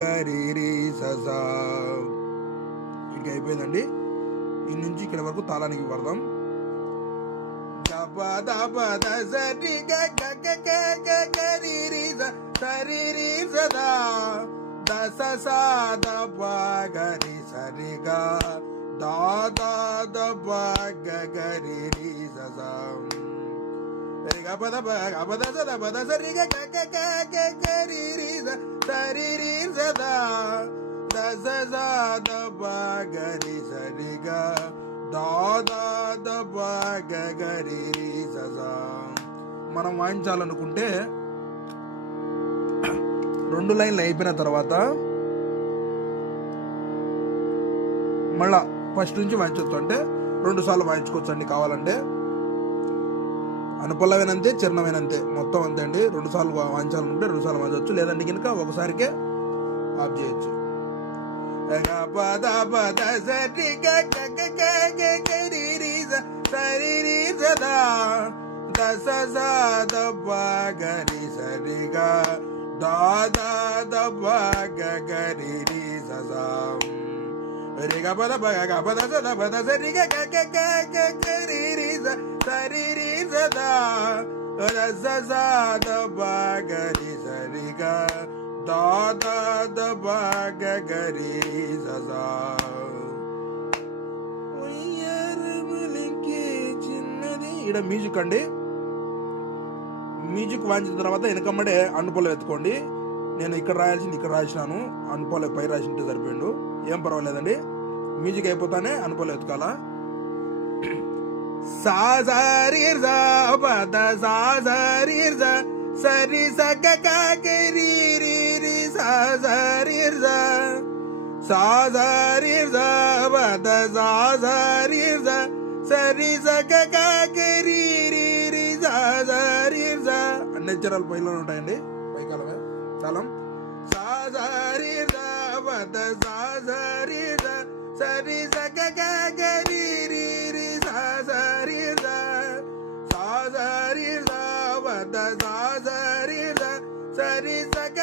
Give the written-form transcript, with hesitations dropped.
రీ సజా ఇక అయిపోయిందండి. ఈ నుంచి ఇక్కడ వరకు తాళానికి పడదాం. సరి సదా దస గరి సరిగా దాదా గరి సజా పద పద సద పద సరిగా గరి సరి సదా దస గరి సరిగా దాదా గరి సజా. మనం వాయించాలనుకుంటే 2 లైన్లు అయిపోయిన తర్వాత మళ్ళా ఫస్ట్ నుంచి వాయించవచ్చు. అంటే 2 సార్లు వాయించుకోవచ్చు అండి కావాలంటే. అనుపల్లవేనంతే, చిరణవేనంతే, మొత్తం అంతే అండి. 2 సార్లు వాయించాలనుకుంటే 2 సార్లు వాయించవచ్చు. లేదంటే కనుక ఒకసారికే ఆఫ్ చేయొచ్చు. గరి సరిగా దాదా గరి సజా రిగ పద పద సద పద సరిగా గరి సరి సదా గరి సరిగా దాదా గరి సజా. చిన్నది ఇక్కడ మ్యూజిక్ అండి. మ్యూజిక్ వాయించిన తర్వాత వెనకమ్మడే అనుపొల ఎత్తుకోండి. నేను ఇక్కడ రాయాల్సింది ఇక్కడ రాసినాను, అనుపొల పై రాసింటే సరిపోయిండు, ఏం పర్వాలేదండి. మ్యూజిక్ అయిపోతానే అనుపొల ఎత్తుకాలా. సాజారీర్జా పద సాజారీర్జా సరి సగ గరి రి సాజారీర్జా సాజారీర్జా పద సాజారీర్జా సరి సగ గరి రి సాజారీర్జా. అన్ని అక్షరాలు పైలో ఉంటాయండి, పైకాలమే తాళం. సాజారీర్జా పద సాజారీర్జా సరి సగ గరి రి సాజారీర్జా సాజారీర్జా పద సాజారీర్జా సరి సగ